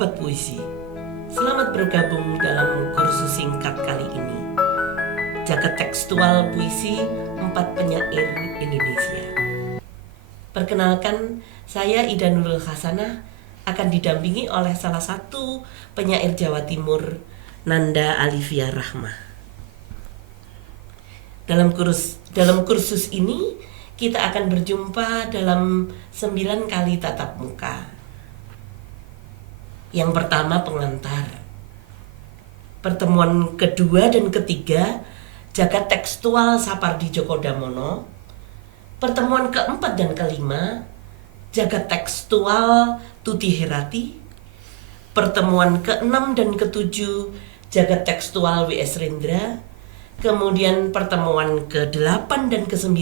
Sahabat puisi, selamat bergabung dalam kursus singkat kali ini. Jagat tekstual puisi 4 penyair Indonesia. Perkenalkan, saya Ida Nurul Hasanah akan didampingi oleh salah satu penyair Jawa Timur, Nanda Alivia Rahma. Dalam kursus ini kita akan berjumpa dalam 9 kali tatap muka. Yang pertama pengantar. Pertemuan kedua dan ketiga Jagat tekstual Sapardi Djoko Damono. Pertemuan keempat dan kelima Jagat tekstual Tuti Herati. Pertemuan keenam dan ketujuh Jagat tekstual W.S. Rendra. Kemudian pertemuan ke-8 dan ke-9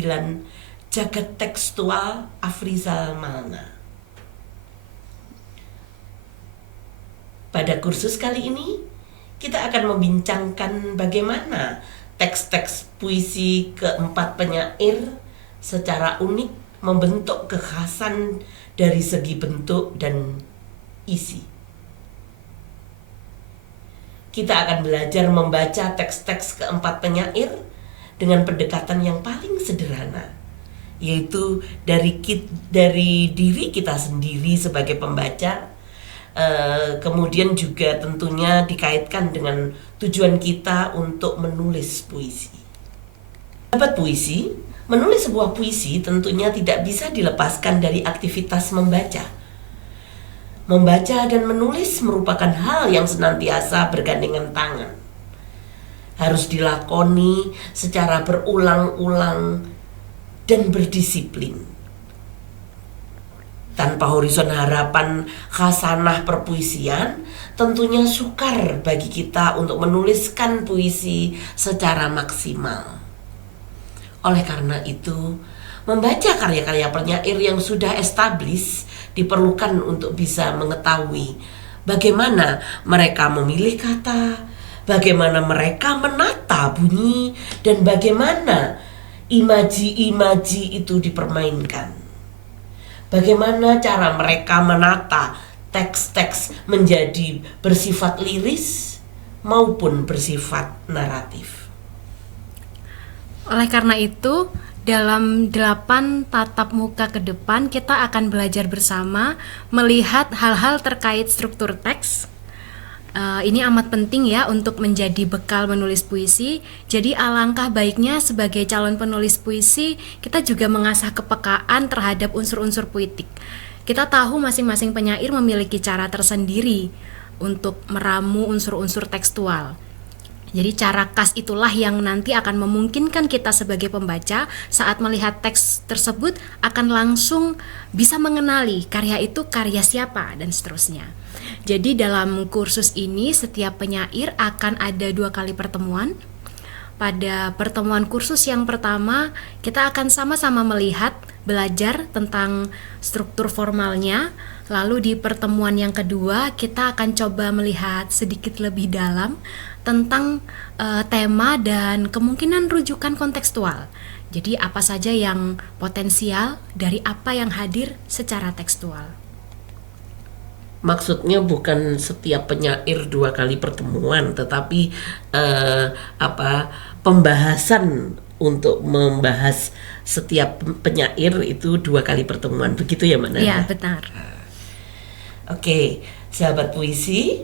Jagat tekstual Afrizal Malna. Pada kursus kali ini, kita akan membincangkan bagaimana teks-teks puisi keempat penyair secara unik membentuk kekhasan dari segi bentuk dan isi. Kita akan belajar membaca teks-teks keempat penyair dengan pendekatan yang paling sederhana, yaitu dari diri kita sendiri sebagai pembaca. Kemudian juga tentunya dikaitkan dengan tujuan kita untuk menulis puisi. Sahabat puisi, menulis sebuah puisi tentunya tidak bisa dilepaskan dari aktivitas membaca. Membaca dan menulis merupakan hal yang senantiasa bergandengan tangan. Harus dilakoni secara berulang-ulang dan berdisiplin. Tanpa horizon harapan khasanah perpuisian, tentunya sukar bagi kita untuk menuliskan puisi secara maksimal. Oleh karena itu, membaca karya-karya penyair yang sudah establis diperlukan untuk bisa mengetahui bagaimana mereka memilih kata, bagaimana mereka menata bunyi, dan bagaimana imaji-imaji itu dipermainkan. Bagaimana cara mereka menata teks-teks menjadi bersifat liris maupun bersifat naratif. Oleh karena itu, dalam 8 tatap muka ke depan kita akan belajar bersama melihat hal-hal terkait struktur teks. Ini amat penting ya untuk menjadi bekal menulis puisi. Jadi alangkah baiknya sebagai calon penulis puisi kita juga mengasah kepekaan terhadap unsur-unsur puitik. Kita tahu masing-masing penyair memiliki cara tersendiri untuk meramu unsur-unsur tekstual. Jadi cara khas itulah yang nanti akan memungkinkan kita sebagai pembaca saat melihat teks tersebut akan langsung bisa mengenali karya itu karya siapa dan seterusnya. Jadi dalam kursus ini setiap penyair akan ada 2 kali pertemuan. Pada pertemuan kursus yang pertama kita akan sama-sama belajar tentang struktur formalnya. Lalu di pertemuan yang kedua kita akan coba melihat sedikit lebih dalam tentang tema dan kemungkinan rujukan kontekstual. Jadi apa saja yang potensial dari apa yang hadir secara tekstual. Maksudnya bukan setiap penyair 2 kali pertemuan, tetapi pembahasan untuk membahas setiap penyair itu 2 kali pertemuan, begitu ya Mbak Nanda? Iya, benar. Oke, sahabat puisi,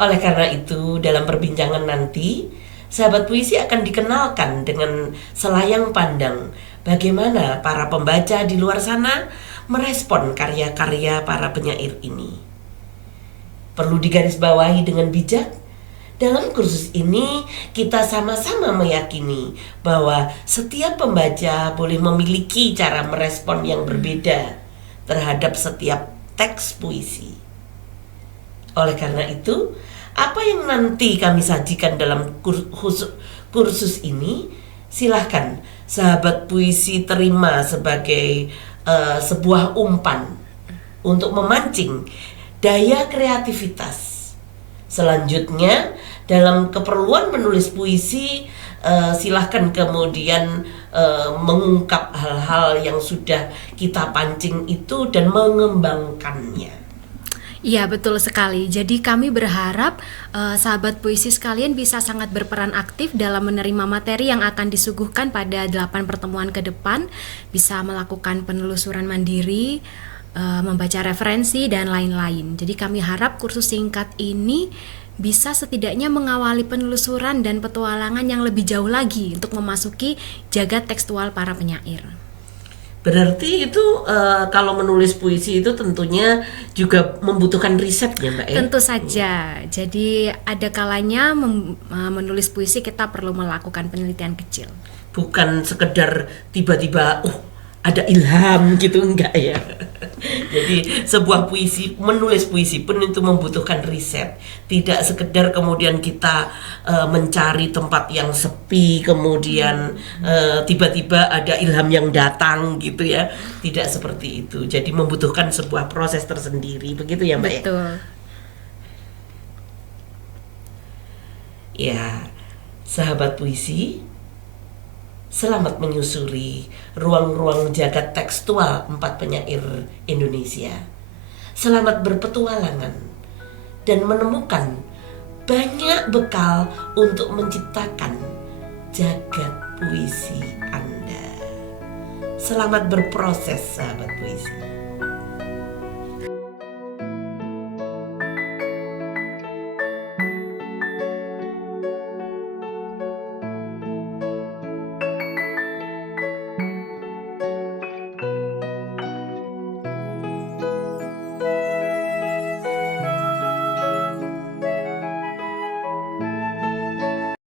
oleh karena itu dalam perbincangan nanti sahabat puisi akan dikenalkan dengan selayang pandang bagaimana para pembaca di luar sana merespon karya-karya para penyair ini. Perlu digarisbawahi dengan bijak, dalam kursus ini kita sama-sama meyakini bahwa setiap pembaca boleh memiliki cara merespon yang berbeda terhadap setiap teks puisi. Oleh karena itu, apa yang nanti kami sajikan dalam kursus ini, silahkan sahabat puisi terima sebagai sebuah umpan untuk memancing daya kreativitas. Selanjutnya, dalam keperluan menulis puisi, silahkan kemudian mengungkap hal-hal yang sudah kita pancing itu dan mengembangkannya. Iya, betul sekali. Jadi kami berharap sahabat puisi sekalian bisa sangat berperan aktif dalam menerima materi yang akan disuguhkan pada 8 pertemuan ke depan, bisa melakukan penelusuran mandiri, membaca referensi dan lain-lain. Jadi kami harap kursus singkat ini bisa setidaknya mengawali penelusuran dan petualangan yang lebih jauh lagi untuk memasuki jagat tekstual para penyair. Berarti itu kalau menulis puisi itu tentunya juga membutuhkan risetnya, Mbak ya? Tentu saja. Jadi ada kalanya menulis puisi kita perlu melakukan penelitian kecil. Bukan sekedar tiba-tiba ada ilham gitu, enggak ya. Jadi sebuah puisi, menulis puisi pun itu membutuhkan riset. Tidak sekedar kemudian kita mencari tempat yang sepi, kemudian tiba-tiba ada ilham yang datang gitu ya. Tidak seperti itu. Jadi membutuhkan sebuah proses tersendiri, begitu ya, Mbak ya? Betul. Ya, sahabat puisi, selamat menyusuri ruang-ruang jagat tekstual 4 penyair Indonesia. Selamat berpetualangan dan menemukan banyak bekal untuk menciptakan jagat puisi Anda. Selamat berproses, sahabat puisi.